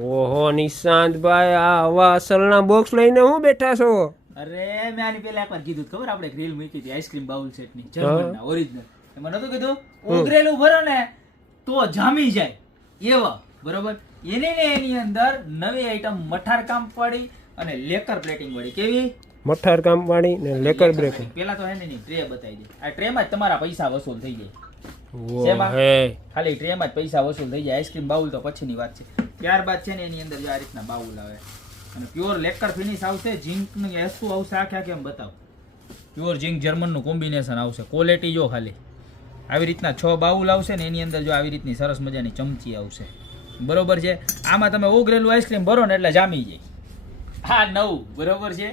ઓહો નિશાંતભાઈ, આ હવા અસલના બોક્સ લઈને હું બેઠા છો? અરે મેં આની પેલા એકવાર કીધું ખબર, આપણે એક રીલ મૂકી હતી આઈસ્ક્રીમ બાઉલ સેટ ની, જર્મનના ઓરિજિનલ. એમાં નતું કીધું ઉઘરેલું ભરો ને તો જામી જાય એવા, બરોબર? એની અંદર નવી આઈટમ મઠાર કામ વાળી અને લેકર પ્લેટિંગ વાળી. કેવી? મઠાર કામ વાળી ને લેકર બ્રેક. પેલા તો એની ટ્રે બતાવી દે. આ ટ્રે માં જ તમારા પૈસા વસૂલ થઈ જાય. હે ખાલી ટ્રે માં જ પૈસા વસૂલ થઈ જાય. આઈસ્ક્રીમ બાઉલ તો પછીની વાત છે. ત્યારબાદ છે ને એની અંદર આ રીતના બાઉલ આવે અને પ્યોર લેકર ફિનિશ આવશે. ઝીંક ની વસ્તુ આવશે આખે આખી. એમ બતાવ, પ્યોર ઝીંક જર્મન નું કોમ્બિનેશન આવશે. ક્વોલિટી જો ખાલી આવી રીતના 6 બાઉલ આવશે ને એની અંદર જો આવી રીતની સરસ મજાની ચમચી આવશે, બરોબર છે? આમાં તમે ઓગરેલું આઈસ્ક્રીમ ભરો ને એટલે જામી જાય. હા નવું, બરોબર છે?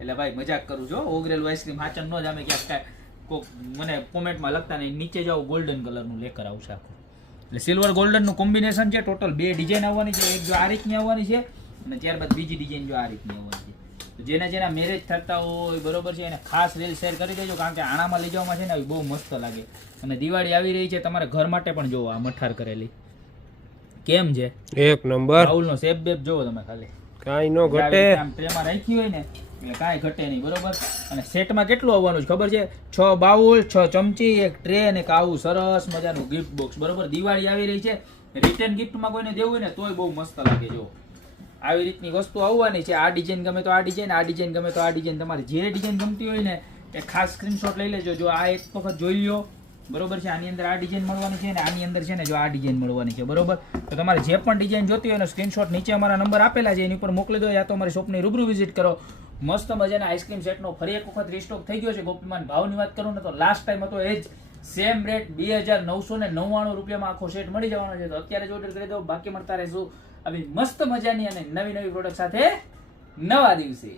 એટલે ભાઈ મજાક કરું છો, ઓગરેલું આઈસ્ક્રીમ હાચન ન જામે. ક્યાંક કોક મને કોમેન્ટમાં લખતા નહીં. નીચે જાવ ગોલ્ડન કલરનું લેકર આવશે આખું, એટલે સિલ્વર ગોલ્ડનનું કોમ્બિનેશન છે. ટોટલ 2 ડિઝાઇન આવવાની છે. એક જો આ રીતની આવવાની છે અને ત્યારબાદ બીજી ડિઝાઇન જો આ રીતની આવવાની છે. જેના મેરેજ થતા હોય, બરોબર છે, એને ખાસ રીલ શેર કરી દેજો, કારણ કે આણામાં લઈ જવામાં છે ને બહુ મસ્ત લાગે. અને દિવાળી આવી રહી છે, તમારે ઘર માટે પણ જોવો આ મઠાર કરેલી કેમ છે, એક નંબર. બાઉલનો શેપ બેપ જોવો તમે, ખાલી કાઈ નો ઘટે. આમ ટ્રેમાં રાખી હોય ને એટલે કાંઈ ઘટે નહીં, બરોબર? અને સેટમાં કેટલું આવવાનું છે ખબર છે? 6 બાઉલ, 6 ચમચી, એક ટ્રે અને એક આવું સરસ મજાનું ગિફ્ટ બોક્સ, બરોબર? દિવાળી આવી રહી છે, રિટર્ન ગિફ્ટમાં કોઈને દેવું હોય ને તોય બહુ મસ્ત લાગે. જો આવી રીતની વસ્તુ આવવાની છે. આ ડિઝાઇન ગમે તો આ ડિઝાઇન, આ ડિઝાઇન ગમે તો આ ડિઝાઇન. તમારે જે ડિઝાઇન ગમતી હોય ને એ ખાસ સ્ક્રીનશોટ લઈ લેજો. જો આ એક વખત જોઈ લ્યો, બરોબર છે? આની અંદર આ ડિઝાઇન મળવાની છે ને આની અંદર છે ને જો આ ડિઝાઇન મળવાની છે, બરોબર? તો તમારે જે પણ ડિઝાઇન જોતી હોય એનો સ્ક્રીનશોટ નીચે અમારા નંબર આપેલા છે એની ઉપર મોકલી દો, યા તો અમારી શોપની રૂબરૂ વિઝિટ કરો. મસ્ત મજાના આઈસ્ક્રીમ સેટનો ફરી એક વખત રીસ્ટોક થઈ ગયો છે. ગોપીમાન ભાવની વાત કરું ને તો લાસ્ટ ટાઈમ હતો એ જ સેમ રેટ 2999 રૂપિયામાં આખો સેટ મળી જવાનો છે. તો અત્યારે જ ઓર્ડર કરી દો. બાકી મળતા રહેશું આવી મસ્ત મજાની અને નવી પ્રોડક્ટ સાથે નવા દિવસે.